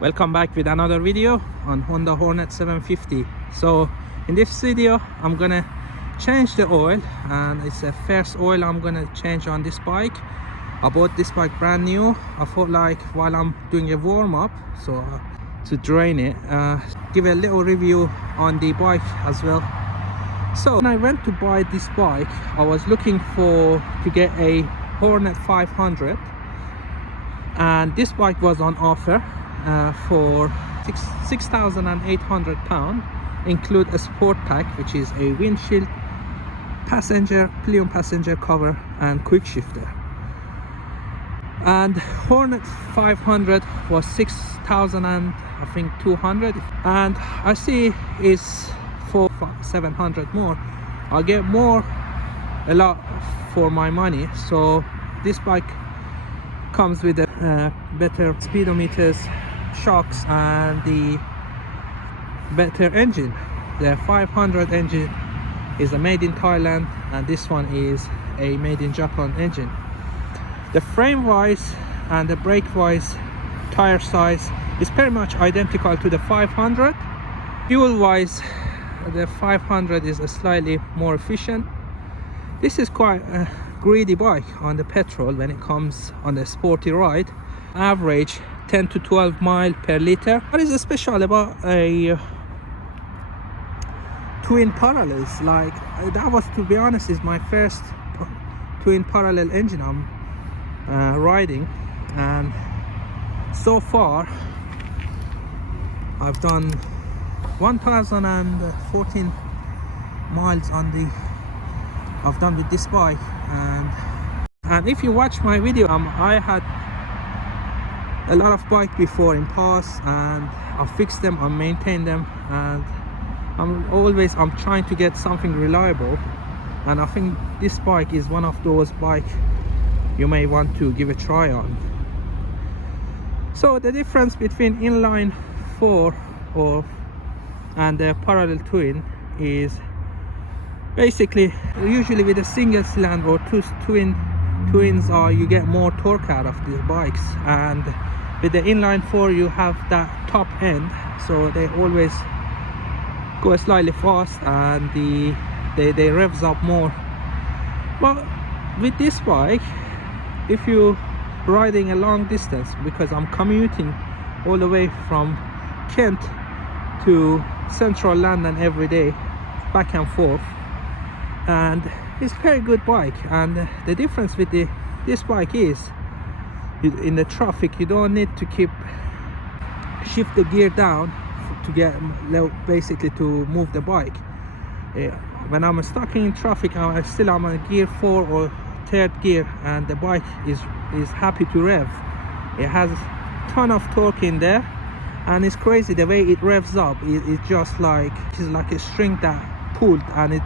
Welcome back with another video on Honda Hornet 750. So in this video I'm gonna change the oil, and it's the first oil I'm gonna change on this bike. I bought this bike brand new. I thought, like, while I'm doing a warm-up, so to drain it, give a little review on the bike as well. So when I went to buy this bike, I was looking to get a Hornet 500, and this bike was on offer for £6,800, include a sport pack, which is a windshield, passenger cover and quick shifter. And Hornet 500 was 6,200, and I see it's for 700 more. I'll get a lot for my money. So this bike comes with a better speedometers, shocks, and the better engine. The 500 engine is a made in Thailand, and this one is a made in Japan engine. The frame wise and the brake wise, tire size is pretty much identical to the 500. Fuel wise, the 500 is slightly more efficient. This is quite a greedy bike on the petrol when it comes on the sporty ride. Average 10 to 12 miles per liter. What is special about a twin parallels? Like, that was, to be honest, is my first twin parallel engine I'm riding, and so far I've done 1,014 miles I've done with this bike. And if you watch my video, I had a lot of bike before in past, and I fixed them, I maintained them, and I'm trying to get something reliable, and I think this bike is one of those bikes you may want to give a try on. So the difference between inline 4 and the parallel twin is basically, usually with a single cylinder or twins, you get more torque out of these bikes, and with the inline 4 you have that top end, so they always go slightly fast, and they revs up more. But with this bike, if you riding a long distance, because I'm commuting all the way from Kent to central London every day, back and forth, and it's a very good bike. And the difference with this bike is, in the traffic you don't need to shift the gear down to get basically to move the bike. When I'm stuck in traffic, I'm on gear 4 or 3rd gear, and the bike is happy to rev. It has a ton of torque in there, and it's crazy the way it revs up. It's just like a string that pulled, and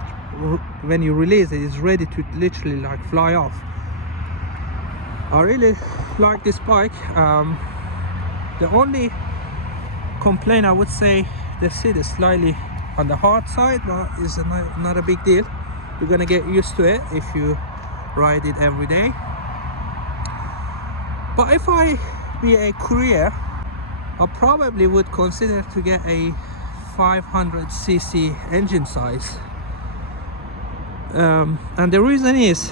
when you release it, it's ready to literally like fly off. I really like this bike. The only complaint, I would say, the seat is slightly on the hard side, but it's not a big deal. You're gonna get used to it if you ride it every day. But if I be a courier, I probably would consider to get a 500cc engine size. And the reason is,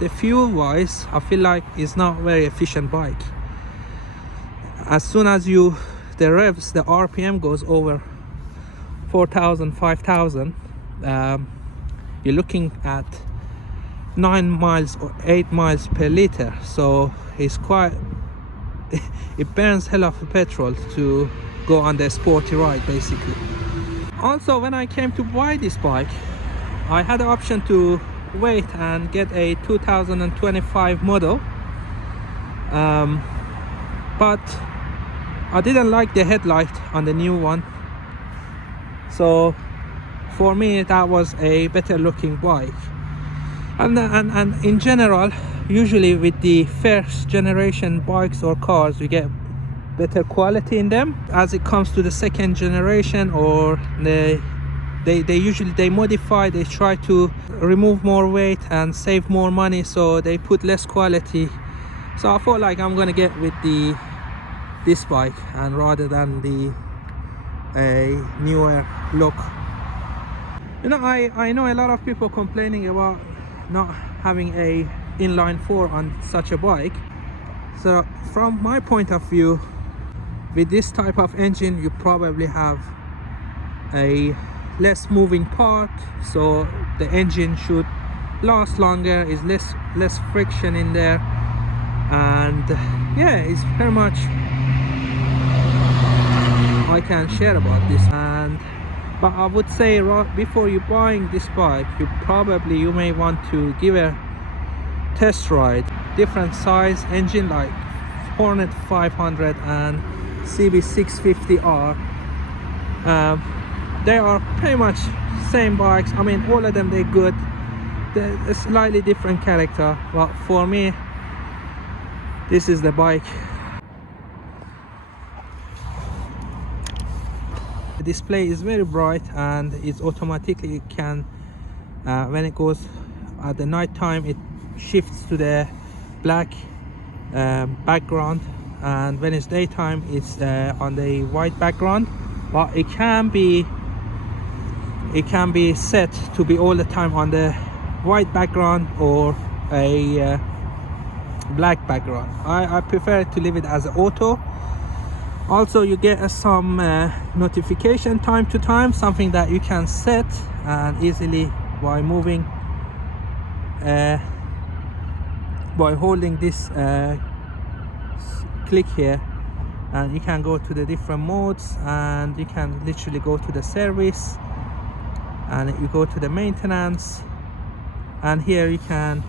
the fuel wise, I feel like it's not very efficient bike. As soon as the RPM goes over 4,000, 5,000, you're looking at 9 miles or 8 miles per liter. So it's quite it burns hell of a petrol to go on the sporty ride, basically. Also, when I came to buy this bike, I had the option to wait and get a 2025 model, but I didn't like the headlight on the new one, so for me that was a better looking bike. And in general, usually with the first generation bikes or cars, you get better quality in them. As it comes to the second generation, or they usually modify, they try to remove more weight and save more money, so they put less quality. So I feel like I'm gonna get with the this bike, and rather than the newer look. You know, I know a lot of people complaining about not having a inline 4 on such a bike. So from my point of view, with this type of engine, you probably have a less moving part, so the engine should last longer, is less friction in there, and yeah, it's very much I can share about this. But I would say before you buying this bike, you may want to give a test ride different size engine like Hornet 500 and CB650R. They are pretty much same bikes. I mean, all of them, they're good. They're a slightly different character, but for me, this is the bike. The display is very bright, and it's automatically can when it goes at the night time, it shifts to the black background, and when it's daytime, it's on the white background. But it can be set to be all the time on the white background or a black background. I prefer to leave it as an auto. Also, you get some notification time to time, something that you can set and easily by moving by holding this click here, and you can go to the different modes, and you can literally go to the service, and you go to the maintenance, and here you can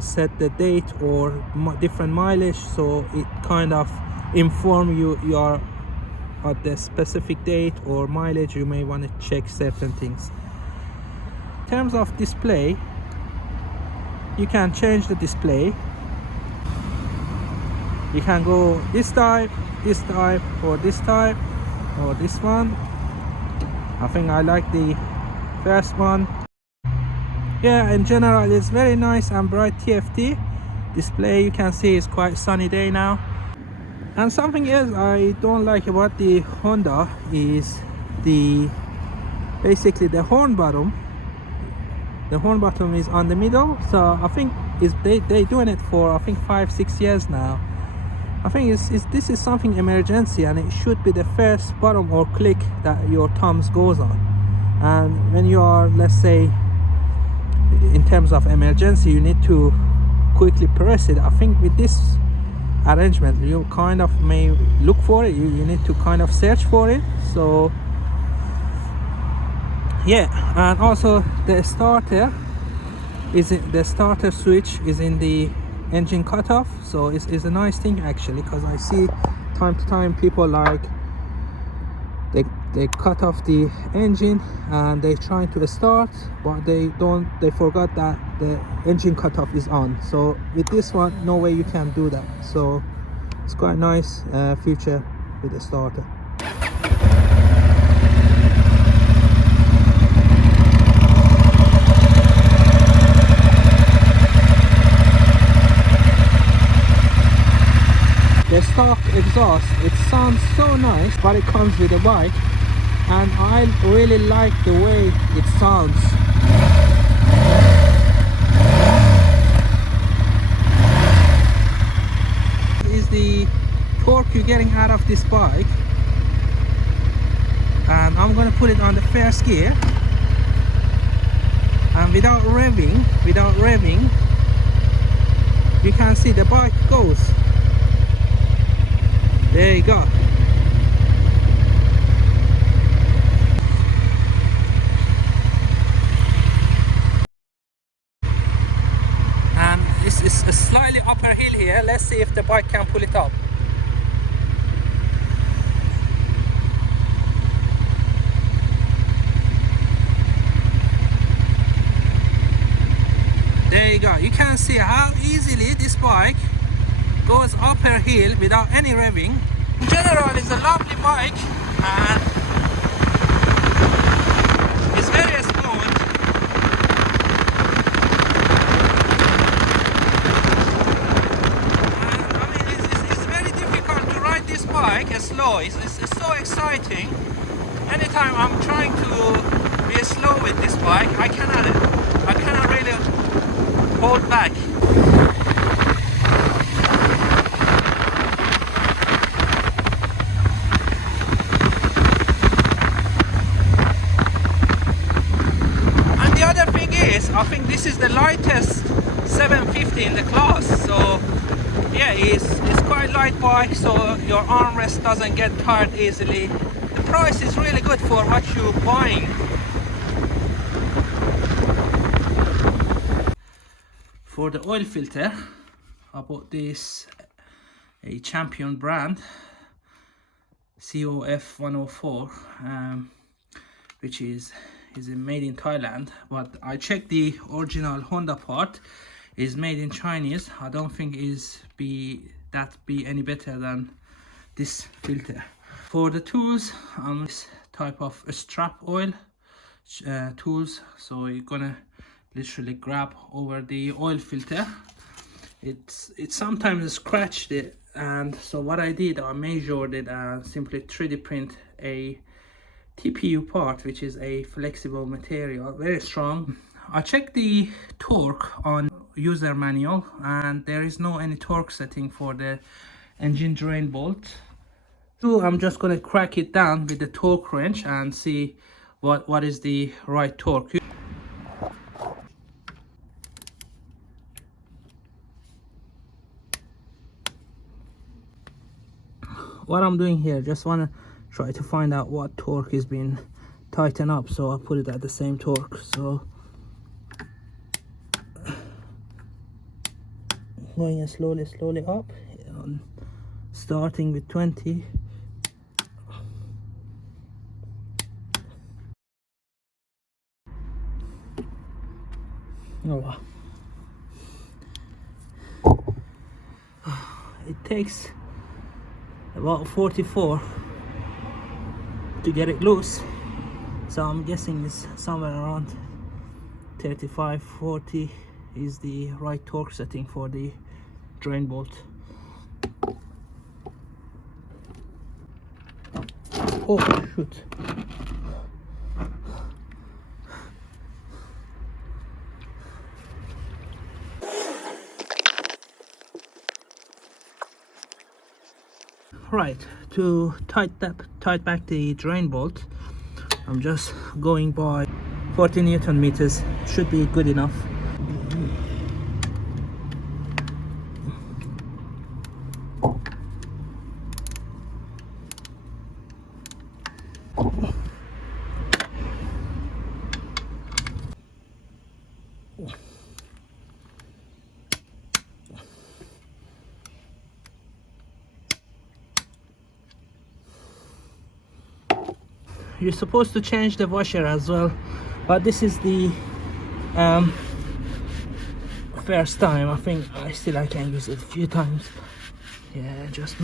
set the date or different mileage, so it kind of inform you are at the specific date or mileage. You may want to check certain things. In terms of display, you can change the display. You can go this type, or this type, or this one. I think I like the first one. Yeah, in general, it's very nice and bright TFT display. You can see it's quite sunny day now. And something else I don't like about the Honda is basically the horn bottom. The horn bottom is on the middle, so I think they doing it for I think 5-6 years now. I think this is something emergency, and it should be the first bottom or click that your thumbs goes on. And when you are, let's say, in terms of emergency, you need to quickly press it. I think with this arrangement, you kind of may look for it. You need to kind of search for it. So yeah, and also the starter switch is in the engine cutoff, so it's a nice thing actually, because I see time to time people like they cut off the engine and they trying to start, but they forgot that the engine cutoff is on. So with this one, no way you can do that. So it's quite nice feature with the starter. The stock exhaust, it sounds so nice, but it comes with a bike, and I really like the way it sounds. Is the torque you're getting out of this bike, and I'm gonna put it on the first gear, and without revving, you can see the bike goes. There you go. And this is a slightly upper hill here. Let's see if the bike can pull it up. There you go. You can see how easily this bike goes upper hill without any revving. In general, it's a lovely bike, and it's very smooth. And I mean, it's very difficult to ride this bike was so exciting. Anytime I'm trying to be slow with this bike, I cannot really hold back. And the other thing is, I think this is the lightest 750 in the class, so yeah, it's quite light bike, so your armrest doesn't get tired easily. The price is really good for what you're buying. For the oil filter, I bought this a Champion brand HF204, which is made in Thailand, but I checked the original Honda part is made in Chinese. I don't think be any better than this filter. For the tools, this type of strap oil tools, so you're gonna literally grab over the oil filter. It sometimes scratched it, and so what I did, I measured it and simply 3D print a TPU part, which is a flexible material, very strong. I checked the torque on user manual, and there is no any torque setting for the engine drain bolt. So I'm just gonna crack it down with the torque wrench and see what is the right torque. What I'm doing here, just want to try to find out what torque is being tightened up, so I put it at the same torque. So going slowly up, starting with 20. Oh wow. It takes about 44 to get it loose, so I'm guessing it's somewhere around 35-40 is the right torque setting for the drain bolt. Oh shoot. Right, to tight back the drain bolt, I'm just going by 40 Newton meters, should be good enough. You're supposed to change the washer as well, but this is the first time. I think I can use it a few times. Yeah, just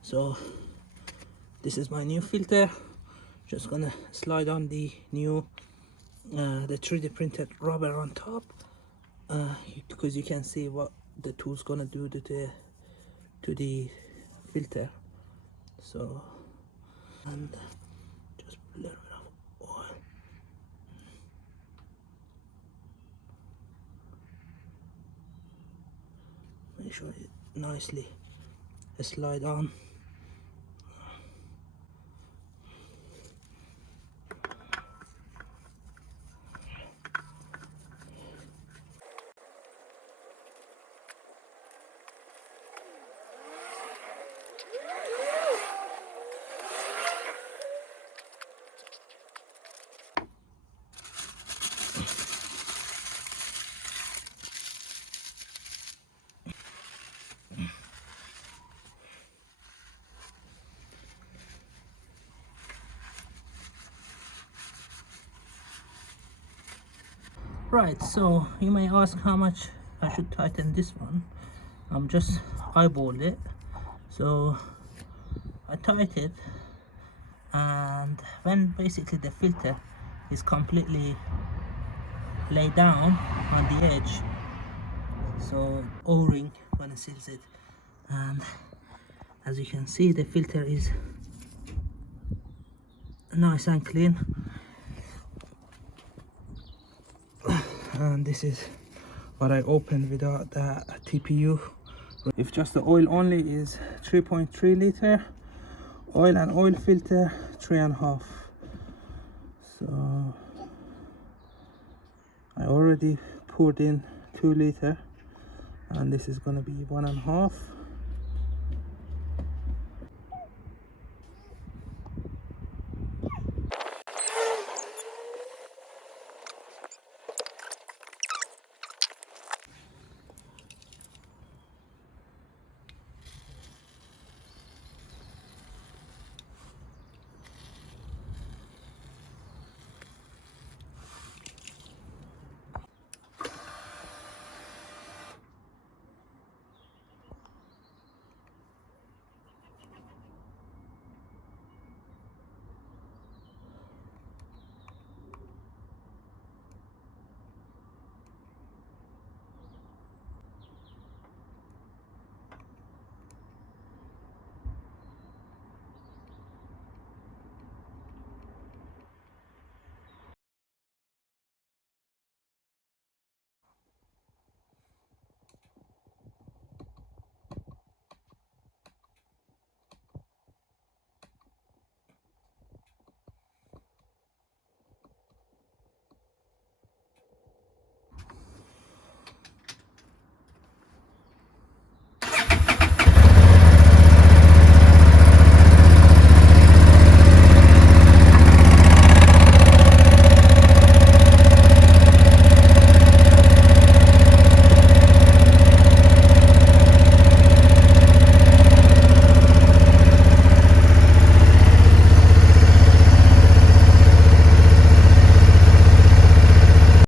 so this is my new filter. Just gonna slide on the new the 3D printed rubber on top, because you can see what the tool's gonna do to the filter. So, and just a little bit of oil. Make sure it nicely slide on. Right, so you may ask how much I should tighten this one. I'm just eyeballed it, so I tighten it, and when basically the filter is completely laid down on the edge, so O-ring when it seals it, and as you can see the filter is nice and clean. And this is what I opened without the TPU. If just the oil only is 3.3 liter, oil and oil filter 3.5. So I already poured in 2 liter, and this is gonna be 1.5.